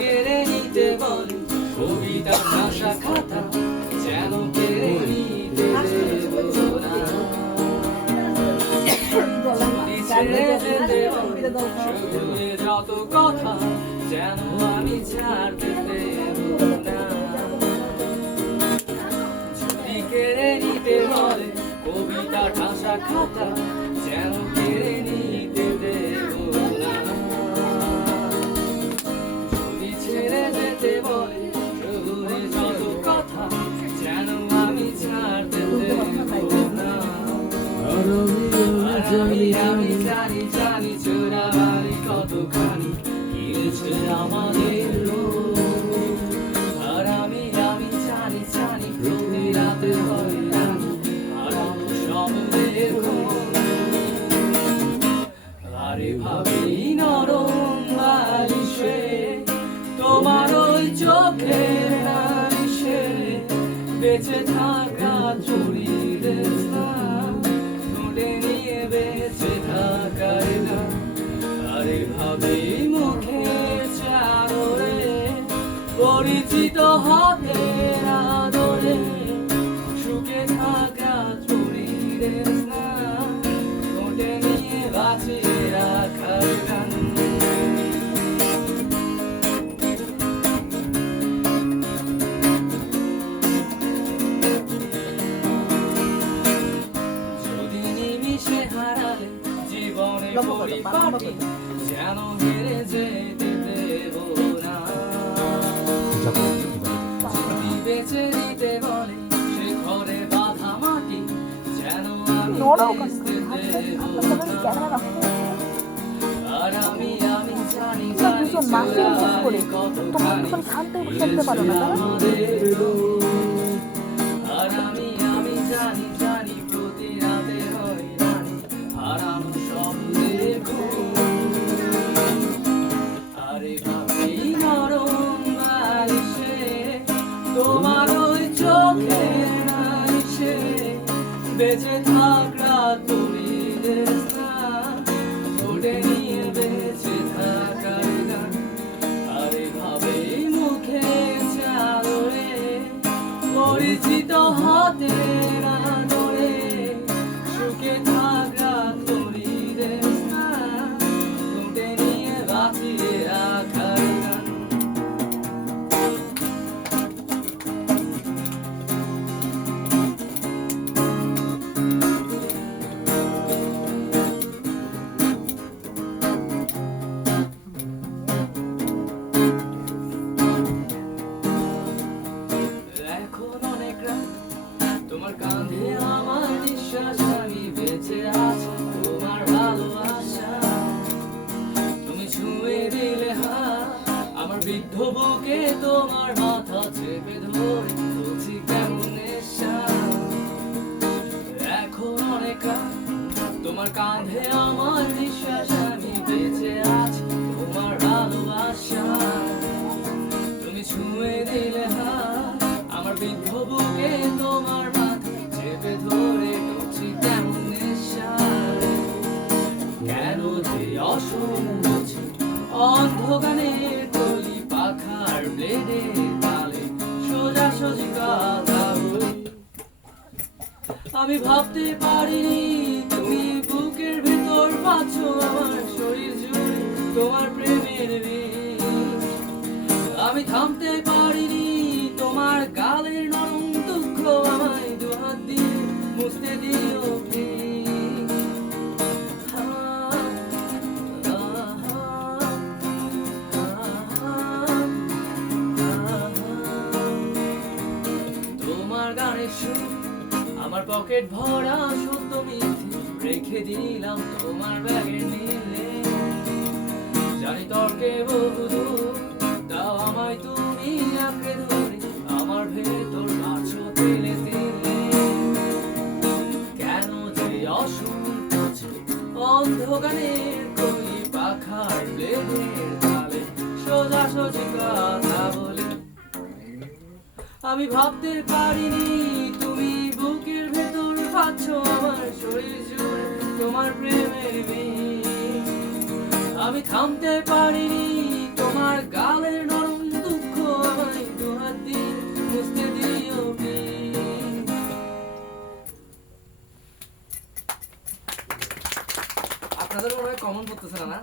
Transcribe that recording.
কেড়ে নিতে বলে কবিতার ভাষা খাতা যেন কেড়ে নিতে দেব না। যদি ছেড়ে যেতে বলে শুধুই যত কথা যেন আমি ছাড়তে দেব না। যদি কেড়ে নিতে বলে কবিতার ভাষা খাতা যেন কেড়ে নিতে দেব না। যদি ছেড়ে যেতে বলে শুধুই যত কথা যেন আমি ছাড়তে দেব না। আমি জানি জানি চোরাবালি কতখানি গিয়েছে আমাদের আর আমি জানি জানি প্রতি রাতে হয় হারানো স্বপ্নের আরে ভাবি নরম বালিশে তোমার ওই চোখের নালিশে বেঁচে থাকা চুরিদের স্থান নোটে নিয়ে বেঁচে থাকার গান। আরে ভাবি মুখের চাদরে পরিচিত হাতের আদরে সুখে থাকা চুরিদের স্থান নোটে নিয়ে বাঁচিয়ে রাখার গান। যদি নিমিষে হারালে জীবনে পরিপাটি যেন হেরে যেতে দেব না। যদি বেঁচে দিতে বলে সে ঘরে বাঁধা মাটি যেন আমি বেচতে দেব না। আর আমি জানি জানি চোরাবালি কতখানি গিয়েছে আমাদের আর আমি জানি জানি প্রতি রাতে হয় রানী হারানো স্বপ্নের আরে ভাবি নরম বালিশে তোমার ওই চোখের নালিশে বেঁচে থাকা তুমি ওটে নিয়ে বেঁচে থাকার গান। আরে ভাবে মুখে চাদরে পরিচিত হাতের আদরে সুখে থাকা তরিদের স্থান ওটে নিয়ে বাঁচিয়ে রাখার গান। এখন অনেক রাত তোমার কাঁধে আমার নিঃশ্বাস আমি বেঁচে আছি তোমার ভালোবাসা। তুমি ছুঁয়ে দিলে হাত আমার বৃদ্ধ বুকে তোমার মাথা চেপে ধরে বলছি কেমন নেশা। এখন অনেক রাত তোমার কাঁধে আমার নিঃশ্বাস আমি বেঁচে আছি তোমার ভালোবাসা। তুমি ছুঁয়ে দিলে হাত আমার বৃদ্ধ বুকে তোমার মাথা চেপে ধরে ঢুকছি কেমন নেশা। কেন যে অসম্ভব অন্ধকারের কলি পাখার ব্লেডের তালে সোজাসুজি কথা বলি। আমি ভাবতে পারিনি তুমি বুকের ভেতর পাচ্ছ আমার শরীর জুড়ে তোমার প্রেমের বীজ। আমি থামতে পারিনি তোমার গালের নরম দুঃখ আমায় দুহাত দিয়ে মুছতে দিও please। তোমার গানের সুর আমার পকেট ভরা সত্য মিথ্যে রেখে দিলাম তোমার ব্যাগের নীলে। জানি তর্কে বহুদূর তাও আমায় তুমি আঁকড়ে ধরে আমার ভেতর আছো তেলে তেলে। কেন যে অসন্তোষ অন্ধকারের কলি পাখার ব্লেডের তালে সোজাসুজি কথা বলি। আমি ভাবতে পারিনি তুমি বুকের ভেতর পাচ্ছ আমার শরীর জুড়ে তোমার প্রেমের বীজ। আমি থামতে পারিনি তোমার তোমার গালের নরম দুঃখ আমায় দুহাত দিয়ে মুছতে দিও please। আপনাদের মনে হয় কমন করতেছে না?